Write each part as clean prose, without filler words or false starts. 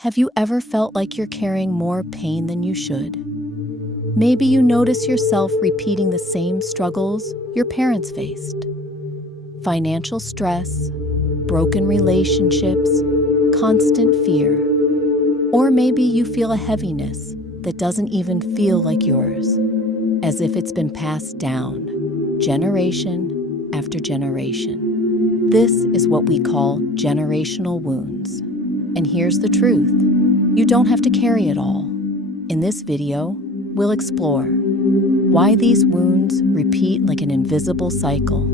Have you ever felt like you're carrying more pain than you should? Maybe you notice yourself repeating the same struggles your parents faced. Financial stress, broken relationships, constant fear. Or maybe you feel a heaviness that doesn't even feel like yours, as if it's been passed down, generation after generation. This is what we call generational wounds. And here's the truth: you don't have to carry it all. In this video, we'll explore why these wounds repeat like an invisible cycle,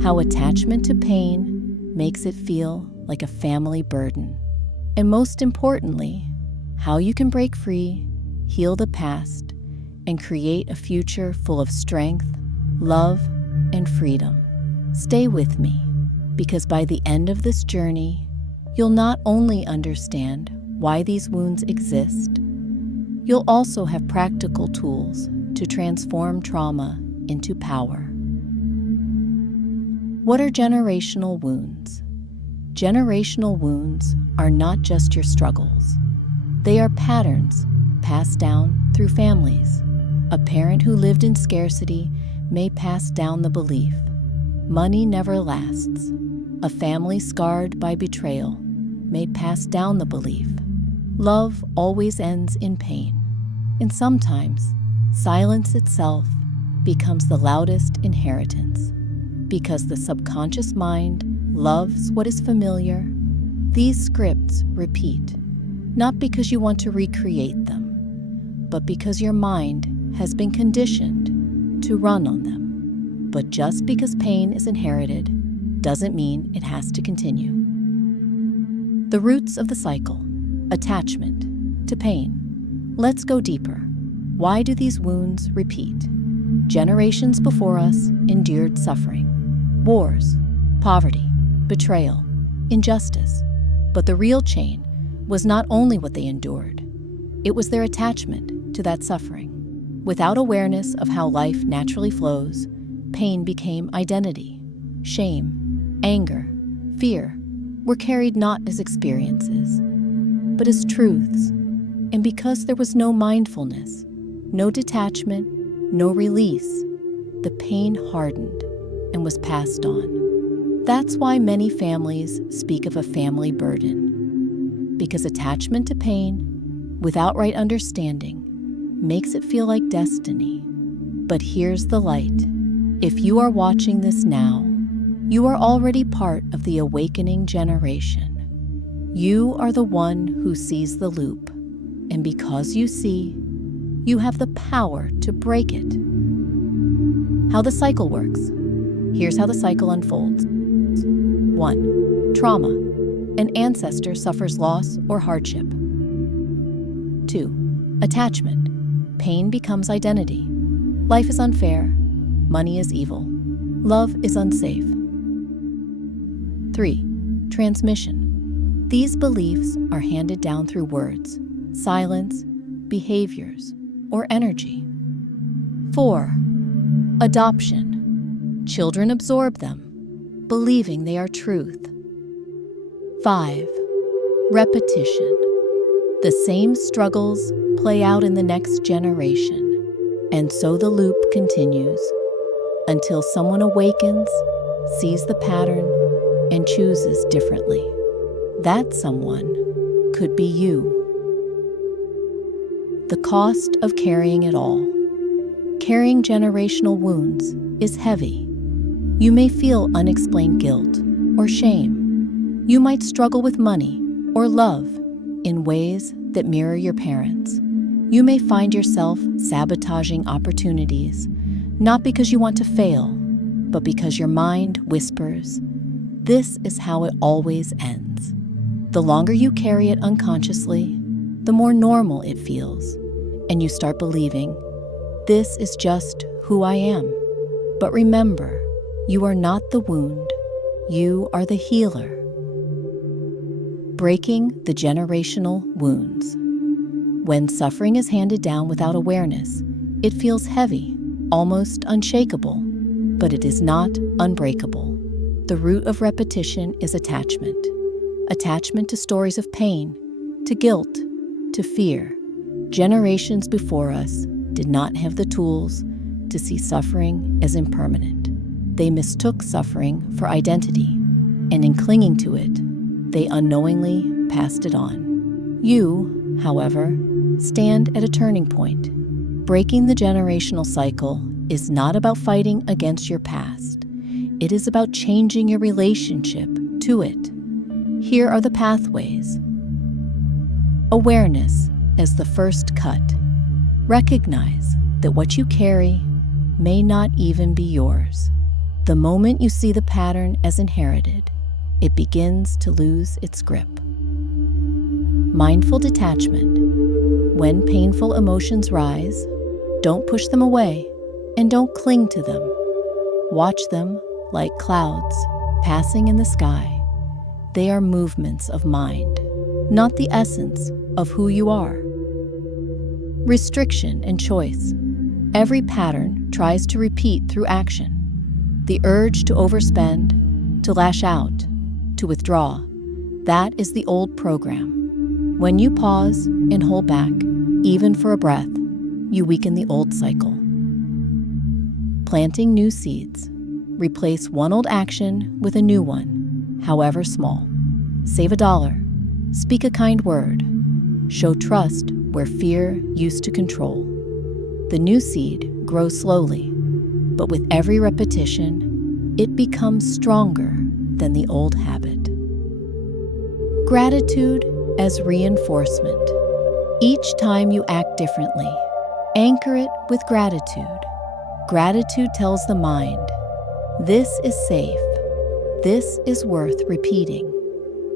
how attachment to pain makes it feel like a family burden, and most importantly, how you can break free, heal the past, and create a future full of strength, love, and freedom. Stay with me, because by the end of this journey, you'll not only understand why these wounds exist, you'll also have practical tools to transform trauma into power. What are generational wounds? Generational wounds are not just your struggles. They are patterns passed down through families. A parent who lived in scarcity may pass down the belief money never lasts. A family scarred by betrayal may pass down the belief love always ends in pain. And sometimes, silence itself becomes the loudest inheritance. Because the subconscious mind loves what is familiar, these scripts repeat, not because you want to recreate them, but because your mind has been conditioned to run on them. But just because pain is inherited doesn't mean it has to continue. The roots of the cycle: attachment to pain. Let's go deeper. Why do these wounds repeat? Generations before us endured suffering, wars, poverty, betrayal, injustice. But the real chain was not only what they endured, it was their attachment to that suffering. Without awareness of how life naturally flows, pain became identity. Shame, anger, fear were carried not as experiences, but as truths. And because there was no mindfulness, no detachment, no release, the pain hardened and was passed on. That's why many families speak of a family burden, because attachment to pain, without right understanding, makes it feel like destiny. But here's the light. If you are watching this now, you are already part of the awakening generation. You are the one who sees the loop, and because you see, you have the power to break it. How the cycle works. Here's how the cycle unfolds. 1. Trauma. An ancestor suffers loss or hardship. 2. Attachment. Pain becomes identity. Life is unfair. Money is evil. Love is unsafe. 3. Transmission. These beliefs are handed down through words, silence, behaviors, or energy. 4. Adoption. Children absorb them, believing they are truth. 5. Repetition. The same struggles play out in the next generation, and so the loop continues until someone awakens, sees the pattern, and chooses differently. That someone could be you. The cost of carrying it all. Carrying generational wounds is heavy. You may feel unexplained guilt or shame. You might struggle with money or love in ways that mirror your parents. You may find yourself sabotaging opportunities, not because you want to fail, but because your mind whispers, "This is how it always ends." The longer you carry it unconsciously, the more normal it feels, and you start believing, "This is just who I am." But remember, you are not the wound, you are the healer. Breaking the generational wounds. When suffering is handed down without awareness, it feels heavy, almost unshakable, but it is not unbreakable. The root of repetition is attachment. Attachment to stories of pain, to guilt, to fear. Generations before us did not have the tools to see suffering as impermanent. They mistook suffering for identity, and in clinging to it, they unknowingly passed it on. You, however, stand at a turning point. Breaking the generational cycle is not about fighting against your past. It is about changing your relationship to it. Here are the pathways. Awareness as the first cut. Recognize that what you carry may not even be yours. The moment you see the pattern as inherited, it begins to lose its grip. Mindful detachment. When painful emotions rise, don't push them away and don't cling to them. Watch them like clouds passing in the sky. They are movements of mind, not the essence of who you are. Restriction and choice. Every pattern tries to repeat through action. The urge to overspend, to lash out, to withdraw. That is the old program. When you pause and hold back, even for a breath, you weaken the old cycle. Planting new seeds. Replace one old action with a new one, however small. Save $1. Speak a kind word. Show trust where fear used to control. The new seed grows slowly, but with every repetition, it becomes stronger than the old habit. Gratitude as reinforcement. Each time you act differently, anchor it with gratitude. Gratitude tells the mind, this is safe. This is worth repeating.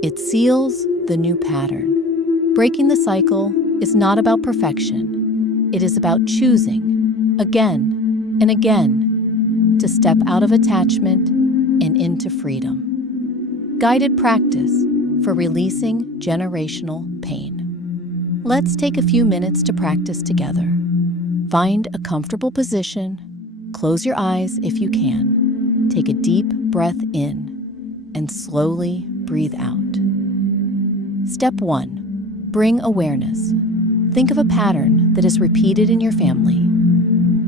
It seals the new pattern. Breaking the cycle is not about perfection. It is about choosing, again and again, to step out of attachment and into freedom. Guided practice for releasing generational pain. Let's take a few minutes to practice together. Find a comfortable position. Close your eyes if you can. Take a deep breath in and slowly breathe out. Step 1. Bring awareness. Think of a pattern that is repeated in your family.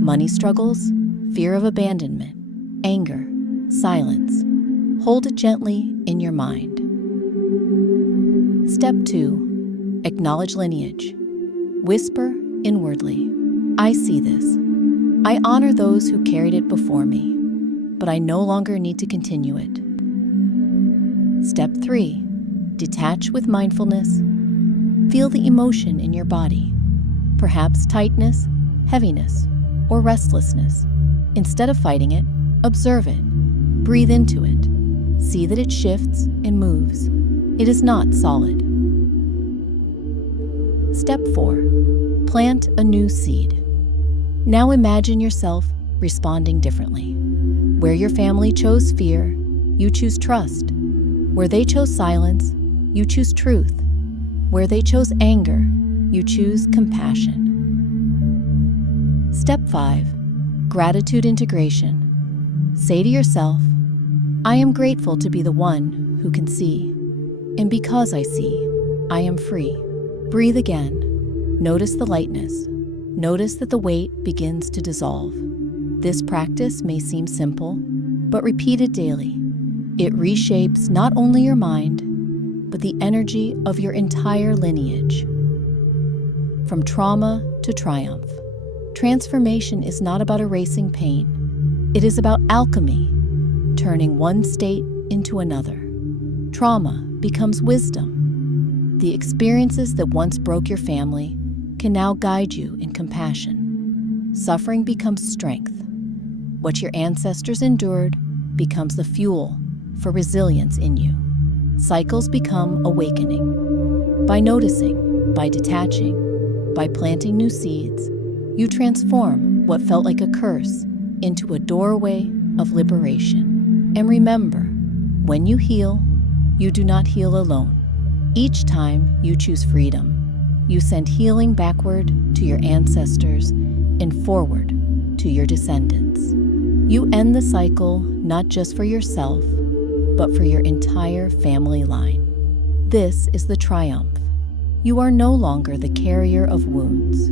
Money struggles, fear of abandonment, anger, silence. Hold it gently in your mind. Step 2. Acknowledge lineage. Whisper inwardly, I see this. I honor those who carried it before me, but I no longer need to continue it. Step 3. Detach with mindfulness. Feel the emotion in your body, perhaps tightness, heaviness, or restlessness. Instead of fighting it, observe it. Breathe into it. See that it shifts and moves. It is not solid. Step 4. Plant a new seed. Now imagine yourself responding differently. Where your family chose fear, you choose trust. Where they chose silence, you choose truth. Where they chose anger, you choose compassion. Step 5. Gratitude integration. Say to yourself, I am grateful to be the one who can see. And because I see, I am free. Breathe again. Notice the lightness. Notice that the weight begins to dissolve. This practice may seem simple, but repeated daily, it reshapes not only your mind, but the energy of your entire lineage. From trauma to triumph, transformation is not about erasing pain. It is about alchemy, turning one state into another. Trauma becomes wisdom. The experiences that once broke your family can now guide you in compassion. Suffering becomes strength. What your ancestors endured becomes the fuel for resilience in you. Cycles become awakening. By noticing, by detaching, by planting new seeds, you transform what felt like a curse into a doorway of liberation. And remember, when you heal, you do not heal alone. Each time you choose freedom, you send healing backward to your ancestors and forward to your descendants. You end the cycle not just for yourself, but for your entire family line. This is the triumph. You are no longer the carrier of wounds.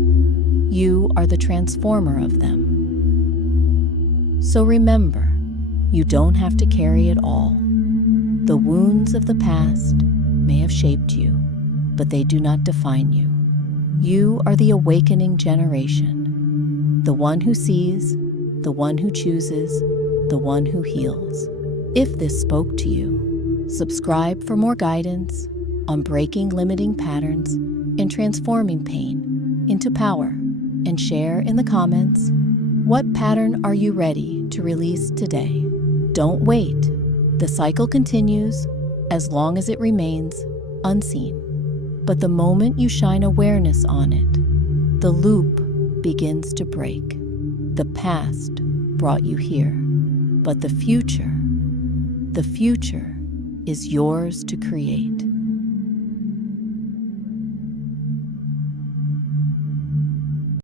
You are the transformer of them. So remember, you don't have to carry it all. The wounds of the past may have shaped you, but they do not define you. You are the awakening generation, the one who sees, the one who chooses, the one who heals. If this spoke to you, subscribe for more guidance on breaking limiting patterns and transforming pain into power, and share in the comments, what pattern are you ready to release today? Don't wait. The cycle continues as long as it remains unseen. But the moment you shine awareness on it, the loop begins to break. The past brought you here, but the future is yours to create.